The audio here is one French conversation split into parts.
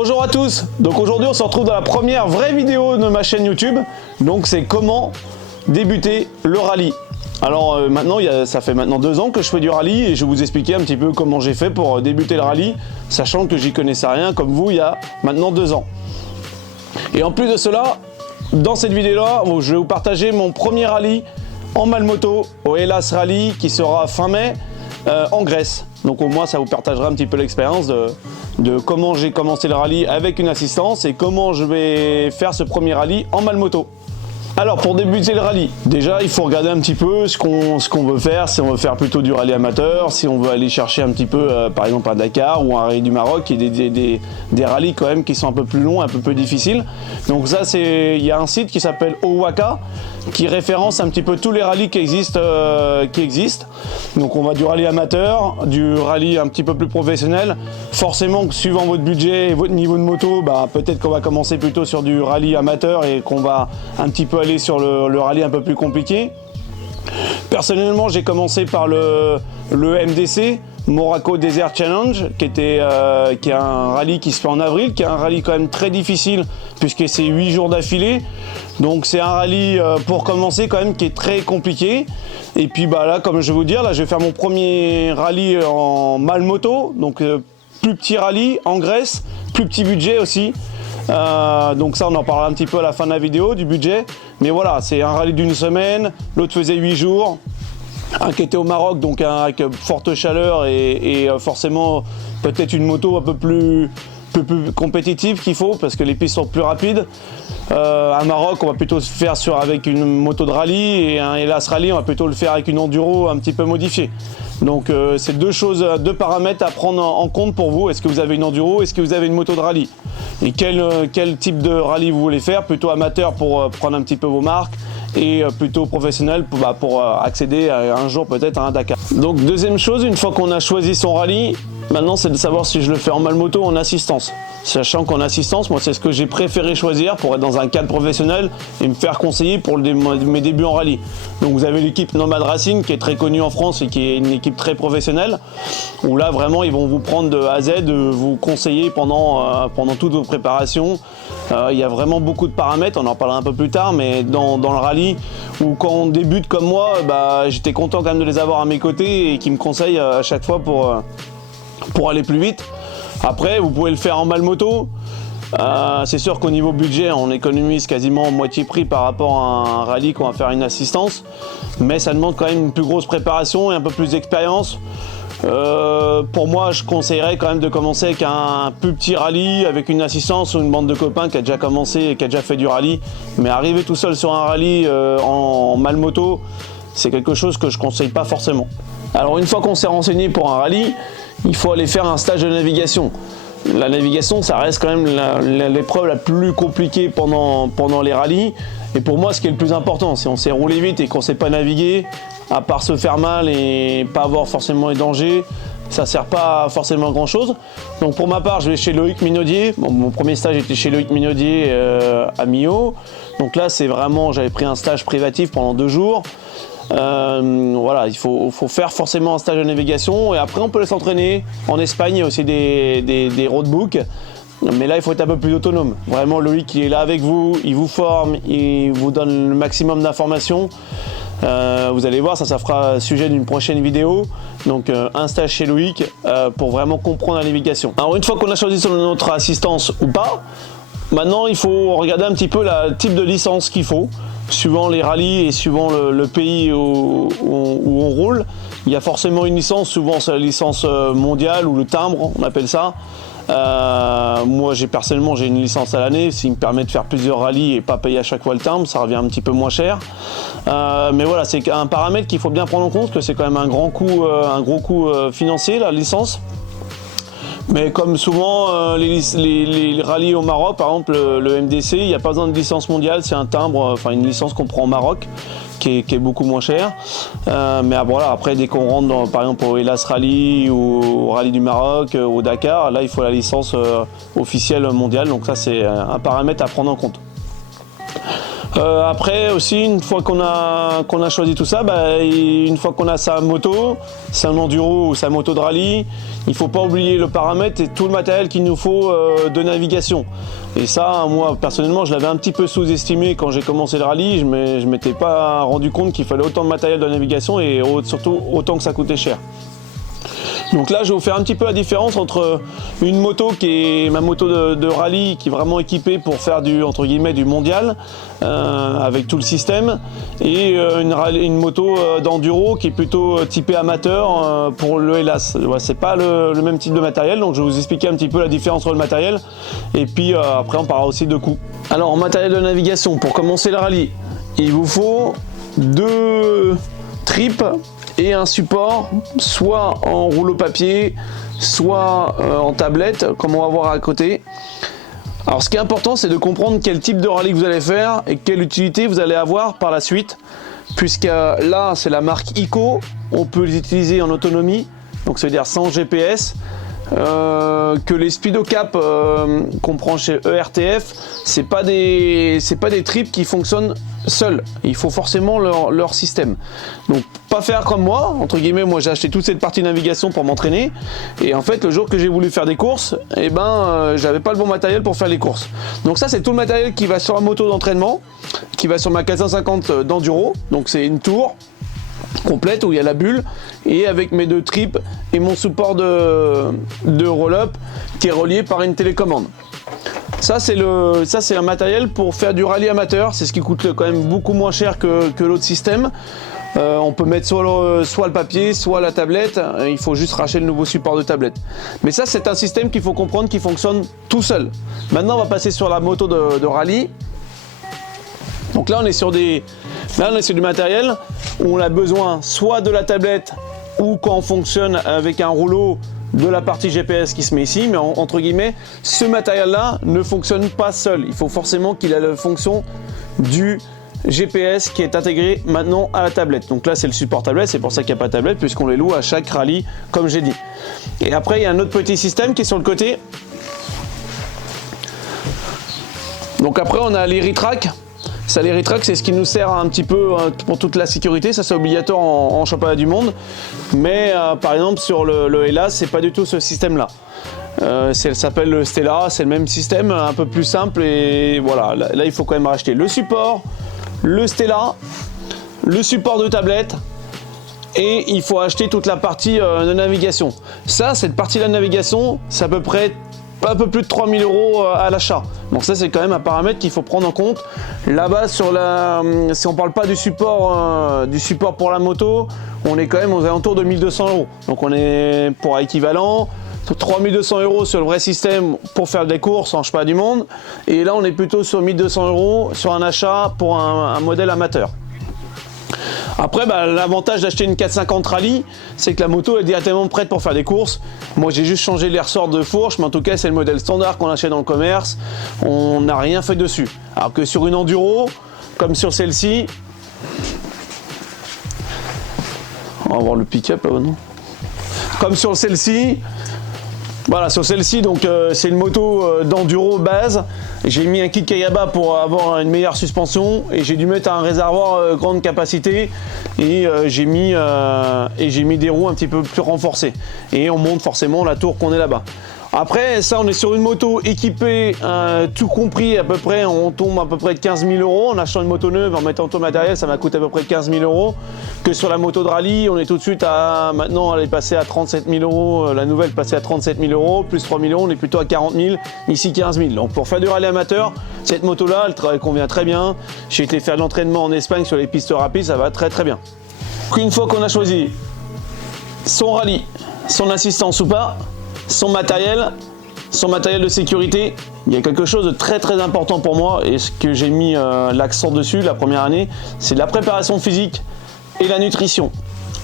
Bonjour à tous, donc aujourd'hui on se retrouve dans la première vraie vidéo de ma chaîne YouTube. Donc c'est comment débuter le rallye. Alors maintenant, ça fait maintenant 2 ans que je fais du rallye et je vais vous expliquer un petit peu comment j'ai fait pour débuter le rallye, sachant que j'y connaissais rien comme vous il y a maintenant 2 ans. Et en plus de cela, dans cette vidéo là, je vais vous partager mon premier rallye en Malmoto au Hellas Rally qui sera fin mai en Grèce. Donc au moins ça vous partagera un petit peu l'expérience de comment j'ai commencé le rallye avec une assistance et comment je vais faire ce premier rallye en Malmoto. Alors pour débuter le rallye, déjà il faut regarder un petit peu ce qu'on veut faire, si on veut faire plutôt du rallye amateur, si on veut aller chercher un petit peu par exemple un Dakar ou un rallye du Maroc, qui est des rallyes quand même qui sont un peu plus longs, un peu plus difficiles. Donc ça il y a un site qui s'appelle Owaka qui référence un petit peu tous les rallyes qui existent. Donc on va du rallye amateur, du rallye un petit peu plus professionnel. Forcément suivant votre budget et votre niveau de moto, peut-être qu'on va commencer plutôt sur du rallye amateur et qu'on va un petit peu aller sur le rallye un peu plus compliqué. Personnellement j'ai commencé par le MDC, Morocco Desert Challenge, qui est un rallye qui se fait en avril, qui est un rallye quand même très difficile puisque c'est 8 jours d'affilée. Donc c'est un rallye pour commencer quand même qui est très compliqué. Et puis là, comme je vais vous dire, là je vais faire mon premier rallye en Malmoto, donc plus petit rallye en Grèce, plus petit budget aussi. Donc ça on en parlera un petit peu à la fin de la vidéo du budget. Mais voilà, c'est un rallye d'1 semaine, l'autre faisait 8 jours. Un qui était au Maroc, donc avec forte chaleur et forcément peut-être une moto un peu plus compétitive qu'il faut parce que les pistes sont plus rapides. À Maroc, on va plutôt se faire avec une moto de rallye et un Hellas Rally, on va plutôt le faire avec une enduro un petit peu modifiée. Donc c'est deux paramètres à prendre en compte pour vous. Est-ce que vous avez une enduro, est-ce que vous avez une moto de rallye? Et quel type de rallye vous voulez faire? Plutôt amateur pour prendre un petit peu vos marques et plutôt professionnel pour accéder un jour peut-être à un Dakar. Donc deuxième chose, une fois qu'on a choisi son rallye, maintenant c'est de savoir si je le fais en Malmoto ou en assistance. Sachant qu'en assistance, moi c'est ce que j'ai préféré choisir pour être dans un cadre professionnel et me faire conseiller pour mes débuts en rallye. Donc vous avez l'équipe Nomad Racing qui est très connue en France et qui est une équipe très professionnelle, où là vraiment ils vont vous prendre de A à Z, vous conseiller pendant toutes vos préparations. Il y a vraiment beaucoup de paramètres, on en parlera un peu plus tard, mais dans le rallye, où quand on débute comme moi, j'étais content quand même de les avoir à mes côtés et qui me conseillent à chaque fois pour aller plus vite. Après, vous pouvez le faire en Malmoto. C'est sûr qu'au niveau budget, on économise quasiment moitié prix par rapport à un rallye qu'on va faire une assistance. Mais ça demande quand même une plus grosse préparation et un peu plus d'expérience. Pour moi, je conseillerais quand même de commencer avec un plus petit rallye, avec une assistance ou une bande de copains qui a déjà commencé et qui a déjà fait du rallye. Mais arriver tout seul sur un rallye en Malmoto, c'est quelque chose que je ne conseille pas forcément. Alors une fois qu'on s'est renseigné pour un rallye, il faut aller faire un stage de navigation. La navigation, ça reste quand même l'épreuve la plus compliquée pendant les rallyes. Et pour moi, ce qui est le plus important, si on sait rouler vite et qu'on ne sait pas naviguer, à part se faire mal et pas avoir forcément les dangers, ça ne sert pas forcément à grand chose. Donc pour ma part, je vais chez Loïc Minaudier. Bon, mon premier stage était chez Loïc Minaudier à Millau. Donc là, c'est vraiment, j'avais pris un stage privatif pendant 2 jours. Voilà, il faut faire forcément un stage de navigation et après on peut s'entraîner. En Espagne, il y a aussi des roadbooks. Mais là, il faut être un peu plus autonome. Vraiment, Loïc, il est là avec vous, il vous forme, il vous donne le maximum d'informations. Vous allez voir, ça fera sujet d'une prochaine vidéo. Donc un stage chez Loïc pour vraiment comprendre la navigation. Alors une fois qu'on a choisi notre assistance ou pas, maintenant il faut regarder un petit peu le type de licence qu'il faut. Suivant les rallyes et suivant le pays où on roule, il y a forcément une licence. Souvent c'est la licence mondiale ou le timbre, on appelle ça. Moi personnellement j'ai une licence à l'année, ce qui me permet de faire plusieurs rallyes et pas payer à chaque fois le timbre, ça revient un petit peu moins cher. Mais voilà, c'est un paramètre qu'il faut bien prendre en compte, que c'est quand même un gros coût financier, la licence. Mais comme souvent les rallyes au Maroc, par exemple le MDC, il n'y a pas besoin de licence mondiale, c'est un timbre, enfin une licence qu'on prend au Maroc qui est beaucoup moins chère. Mais voilà, après dès qu'on rentre par exemple au Hellas Rally ou au Rallye du Maroc, au Dakar, là il faut la licence officielle mondiale, donc ça c'est un paramètre à prendre en compte. Après aussi, une fois qu'on a choisi tout ça, une fois qu'on a sa moto, sa enduro ou sa moto de rallye, il ne faut pas oublier le paramètre et tout le matériel qu'il nous faut de navigation. Et ça, moi personnellement, je l'avais un petit peu sous-estimé quand j'ai commencé le rallye. Je ne m'étais pas rendu compte qu'il fallait autant de matériel de navigation et surtout autant que ça coûtait cher. Donc là, je vais vous faire un petit peu la différence entre une moto qui est ma moto de rallye, qui est vraiment équipée pour faire entre guillemets, du mondial, avec tout le système, et une moto d'enduro qui est plutôt typée amateur pour le Hellas. Ouais, c'est pas le même type de matériel, donc je vais vous expliquer un petit peu la différence entre le matériel, et puis après on parlera aussi de coûts. Alors, en matériel de navigation, pour commencer le rallye, il vous faut 2 tripes et un support, soit en rouleau papier, soit en tablette, comme on va voir à côté. Alors ce qui est important, c'est de comprendre quel type de rallye que vous allez faire et quelle utilité vous allez avoir par la suite, puisque là c'est la marque ICO, on peut les utiliser en autonomie, donc ça veut dire sans GPS. Que les Speedocap qu'on prend chez ERTF, c'est pas des trips qui fonctionnent seuls. Il faut forcément leur système. Donc pas faire comme moi, entre guillemets. Moi j'ai acheté toute cette partie navigation pour m'entraîner, et en fait le jour que j'ai voulu faire des courses, j'avais pas le bon matériel pour faire les courses. Donc ça, c'est tout le matériel qui va sur la moto d'entraînement, qui va sur ma 450 d'enduro. Donc c'est une tour complète où il y a la bulle, et avec mes 2 tripes et mon support de roll-up qui est relié par une télécommande. Ça c'est un matériel pour faire du rallye amateur. C'est ce qui coûte quand même beaucoup moins cher que l'autre système. On peut mettre soit le papier, soit la tablette. Il faut juste racheter le nouveau support de tablette. Mais ça, c'est un système qu'il faut comprendre qui fonctionne tout seul. Maintenant, on va passer sur la moto de rallye. Donc là, on est sur du matériel où on a besoin soit de la tablette, ou quand on fonctionne avec un rouleau, de la partie GPS qui se met ici. Mais entre guillemets, ce matériel-là ne fonctionne pas seul. Il faut forcément qu'il ait la fonction du GPS qui est intégré maintenant à la tablette. Donc là, c'est le support tablette, c'est pour ça qu'il n'y a pas de tablette, puisqu'on les loue à chaque rallye, comme j'ai dit. Et après, il y a un autre petit système qui est sur le côté. Donc après, on a les retrack. Ça, les retrack, c'est ce qui nous sert un petit peu pour toute la sécurité. Ça, c'est obligatoire en championnat du monde. Mais par exemple, sur le Hellas, c'est pas du tout ce système-là. Ça s'appelle le Stella, c'est le même système, un peu plus simple. Et voilà, là, il faut quand même racheter le support, le Stella, le support de tablette, et il faut acheter toute la partie de navigation. Ça, cette partie de la navigation, c'est à peu près un peu plus de 3 000 € à l'achat. Donc ça, c'est quand même un paramètre qu'il faut prendre en compte. Là-bas, si on parle pas du support pour la moto, on est quand même aux alentours de 1 200 €. Donc on est pour équivalent 3 200 € sur le vrai système pour faire des courses en championnat du monde. Et là, on est plutôt sur 1 200 € sur un achat pour un modèle amateur. Après, l'avantage d'acheter une 450 Rallye, c'est que la moto est directement prête pour faire des courses. Moi, j'ai juste changé les ressorts de fourche, mais en tout cas, c'est le modèle standard qu'on achète dans le commerce. On n'a rien fait dessus. Alors que sur une enduro, comme sur celle-ci, on va voir le pick-up là, non ? Comme sur celle-ci. Voilà, sur celle-ci, donc c'est une moto d'enduro base. J'ai mis un kit Kayaba pour avoir une meilleure suspension, et j'ai dû mettre un réservoir grande capacité, et j'ai mis des roues un petit peu plus renforcées. Et on monte forcément la tour qu'on est là-bas. Après, ça, on est sur une moto équipée, tout compris à peu près, on tombe à peu près de 15 000 € en achetant une moto neuve, en mettant tout le matériel, ça m'a coûté à peu près 15 000 €. Que sur la moto de rallye, on est tout de suite maintenant elle est passée à 37 000 €, la nouvelle passée à 37 000 €, plus 3 000 €, on est plutôt à 40 000, ici 15 000. Donc pour faire du rallye amateur, cette moto-là, elle convient très bien. J'ai été faire de l'entraînement en Espagne sur les pistes rapides, ça va très très bien. Donc une fois qu'on a choisi son rallye, son assistance ou pas, son matériel de sécurité, il y a quelque chose de très très important pour moi, et ce que j'ai mis l'accent dessus la première année, c'est la préparation physique et la nutrition.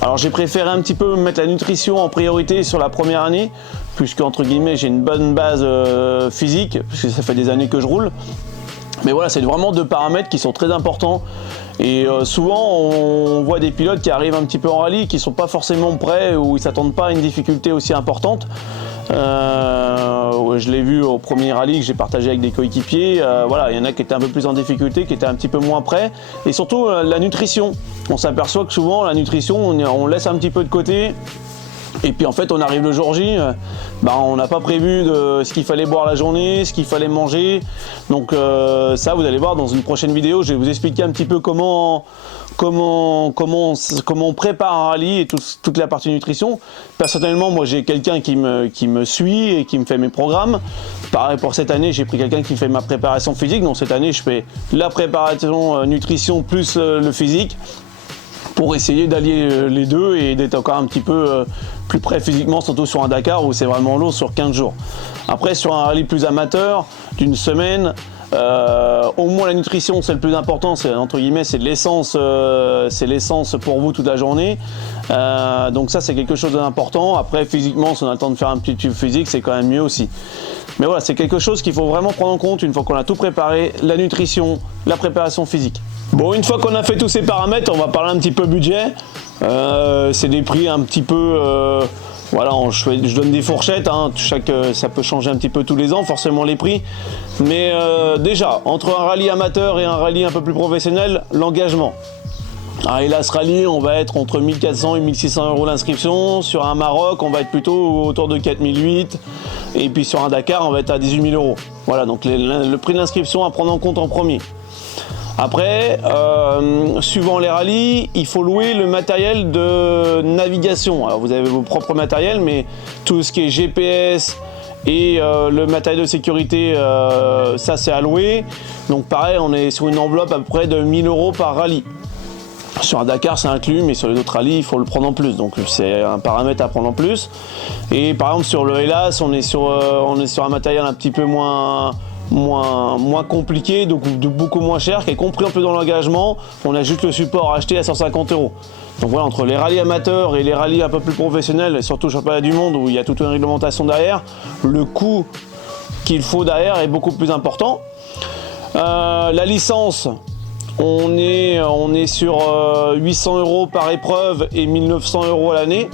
Alors j'ai préféré un petit peu mettre la nutrition en priorité sur la première année, puisque entre guillemets j'ai une bonne base physique, puisque ça fait des années que je roule. Mais voilà, c'est vraiment 2 paramètres qui sont très importants. Et souvent, on voit des pilotes qui arrivent un petit peu en rallye, qui ne sont pas forcément prêts, ou ils ne s'attendent pas à une difficulté aussi importante. Je l'ai vu au premier rallye que j'ai partagé avec des coéquipiers. Voilà, il y en a qui étaient un peu plus en difficulté, qui étaient un petit peu moins prêts. Et surtout la nutrition. On s'aperçoit que souvent la nutrition, on laisse un petit peu de côté. Et puis en fait on arrive le jour J, on n'a pas prévu de ce qu'il fallait boire la journée, ce qu'il fallait manger. Donc ça vous allez voir dans une prochaine vidéo, je vais vous expliquer un petit peu comment on prépare un rallye et toute la partie nutrition. Personnellement moi j'ai quelqu'un qui me suit et qui me fait mes programmes. Pareil pour cette année, j'ai pris quelqu'un qui fait ma préparation physique. Donc cette année je fais la préparation nutrition plus le physique, pour essayer d'allier les deux et d'être encore un petit peu plus près physiquement, surtout sur un Dakar où c'est vraiment lourd sur 15 jours. Après sur un rallye plus amateur, d'une semaine, au moins la nutrition c'est le plus important, c'est entre guillemets c'est l'essence pour vous toute la journée. Donc ça c'est quelque chose d'important. Après physiquement si on a le temps de faire un petit tube physique c'est quand même mieux aussi. Mais voilà, c'est quelque chose qu'il faut vraiment prendre en compte une fois qu'on a tout préparé, la nutrition, la préparation physique. Bon, une fois qu'on a fait tous ces paramètres, on va parler un petit peu budget. C'est des prix un petit peu... voilà, je donne des fourchettes, hein, ça peut changer un petit peu tous les ans, forcément les prix. Mais déjà, entre un rallye amateur et un rallye un peu plus professionnel, l'engagement. Un Hellas Rally, on va être entre 1400 et 1600 euros l'inscription. Sur un Maroc, on va être plutôt autour de 4008. Et puis sur un Dakar, on va être à 18 000 euros. Voilà, donc le prix de l'inscription à prendre en compte en premier. Après, suivant les rallyes, il faut louer le matériel de navigation. Alors vous avez vos propres matériels, mais tout ce qui est GPS et le matériel de sécurité, ça c'est à louer. Donc pareil, on est sur une enveloppe à peu près de 1000 euros par rallye. Sur un Dakar c'est inclus, mais sur les autres rallyes il faut le prendre en plus, donc c'est un paramètre à prendre en plus. Et par exemple sur le Hellas on est sur un matériel un petit peu moins compliqué, donc beaucoup moins cher, qui est compris un peu dans l'engagement. On a juste le support acheté à 150 euros. Donc voilà, entre les rallyes amateurs et les rallyes un peu plus professionnels, et surtout le championnat du monde où il y a toute une réglementation derrière, le coût qu'il faut derrière est beaucoup plus important. La licence, on est sur 800 euros par épreuve et 1900 euros à l'année.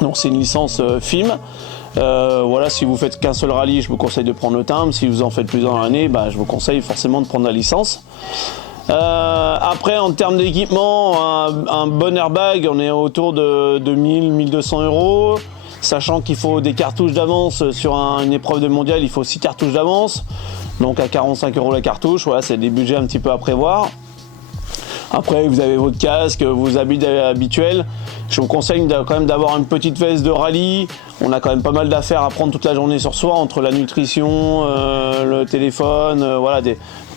Donc c'est une licence FIM. Voilà, si vous faites qu'un seul rallye, je vous conseille de prendre le timbre. Si vous en faites plusieurs dans l'année, je vous conseille forcément de prendre la licence. Après, en termes d'équipement, un bon airbag, on est autour de 1000-1200 euros. Sachant qu'il faut des cartouches d'avance sur une épreuve de mondial, il faut 6 cartouches d'avance. Donc à 45 euros la cartouche, voilà, c'est des budgets un petit peu à prévoir. Après, vous avez votre casque, vos habits habituels. Je vous conseille quand même d'avoir une petite veste de rallye. On a quand même pas mal d'affaires à prendre toute la journée sur soi, entre la nutrition, le téléphone, voilà,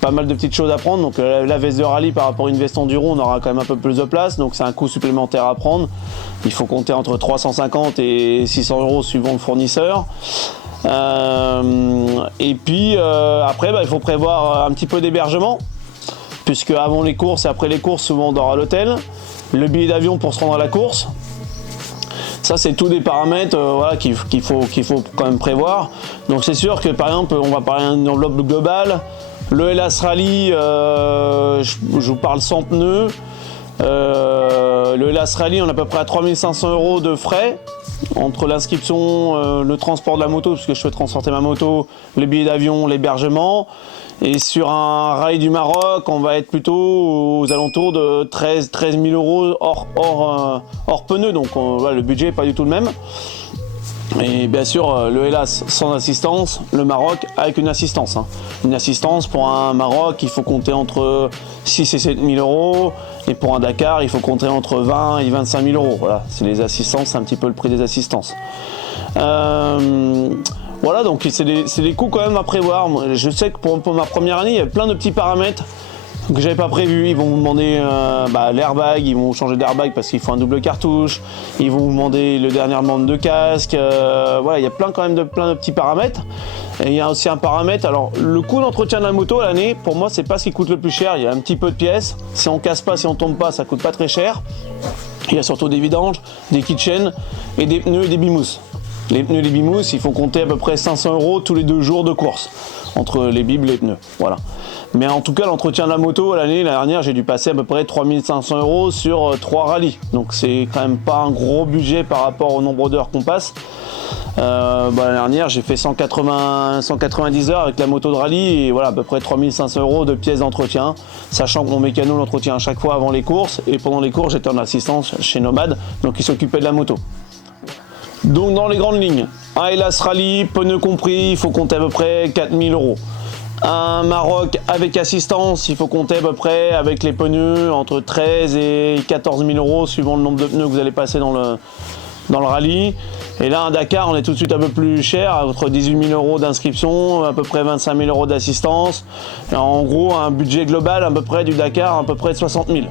pas mal de petites choses à prendre. Donc la veste de rallye par rapport à une veste enduro, on aura quand même un peu plus de place. Donc c'est un coût supplémentaire à prendre. Il faut compter entre 350 et 600 euros suivant le fournisseur. Et puis après, il faut prévoir un petit peu d'hébergement. Puisque avant les courses et après les courses, souvent on dort à l'hôtel. Le billet d'avion pour se rendre à la course. Ça, c'est tous des paramètres voilà, qu'il faut quand même prévoir. Donc c'est sûr que par exemple, on va parler d'une enveloppe globale. Le Hellas Rally, je vous parle sans pneus. Le Hellas Rally, on est à peu près à 3500 euros de frais. Entre l'inscription, le transport de la moto, puisque je fais transporter ma moto, les billets d'avion, l'hébergement. Et sur un rallye du Maroc, on va être plutôt aux alentours de 13 000 euros hors pneus. Donc voilà, le budget n'est pas du tout le même. Et bien sûr, le Hellas sans assistance, le Maroc avec une assistance. Une assistance pour un Maroc, il faut compter entre 6 et 7 000 euros. Et pour un Dakar, il faut compter entre 20 et 25 000 euros. Voilà, c'est les assistances, c'est un petit peu le prix des assistances. Voilà, donc c'est des coûts quand même à prévoir. Moi, je sais que pour ma première année, il y a plein de petits paramètres que j'avais pas prévu. Ils vont vous demander l'airbag, ils vont changer d'airbag parce qu'il faut un double cartouche. Ils vont vous demander le dernier membre de casque. Voilà, il y a plein de petits paramètres. Et il y a aussi un paramètre. Alors, le coût d'entretien de la moto à l'année, pour moi, c'est pas ce qui coûte le plus cher. Il y a un petit peu de pièces. Si on casse pas, si on tombe pas, ça coûte pas très cher. Il y a surtout des vidanges, des kitchens et des pneus et des bimousses. Les pneus et les bimousses, il faut compter à peu près 500 euros tous les 2 jours de course. entre les bibles et les pneus. Voilà. Mais en tout cas, l'entretien de la moto, l'année dernière, j'ai dû passer à peu près 3500 € sur 3 rallyes. Donc c'est quand même pas un gros budget par rapport au nombre d'heures qu'on passe. L'année dernière, j'ai fait 190 heures avec la moto de rallye et voilà, à peu près 3500 € de pièces d'entretien, sachant que mon mécano l'entretient à chaque fois avant les courses et pendant les courses, j'étais en assistance chez Nomad, donc il s'occupait de la moto. Donc dans les grandes lignes, un Hellas Rally, pneus compris, il faut compter à peu près 4000 €. Un Maroc avec assistance, il faut compter à peu près avec les pneus entre 13 et 14 000 € suivant le nombre de pneus que vous allez passer dans le rallye. Et là, un Dakar, on est tout de suite un peu plus cher, entre 18 000 € d'inscription, à peu près 25 000 € d'assistance. En gros, un budget global à peu près du Dakar, à peu près de 60 000.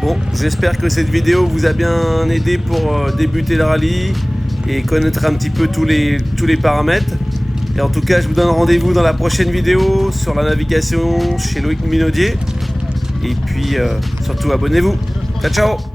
Bon, j'espère que cette vidéo vous a bien aidé pour débuter le rallye et connaître un petit peu tous les paramètres. Et en tout cas, je vous donne rendez-vous dans la prochaine vidéo sur la navigation chez Loïc Minaudier. Et puis, surtout, abonnez-vous. Ciao, ciao!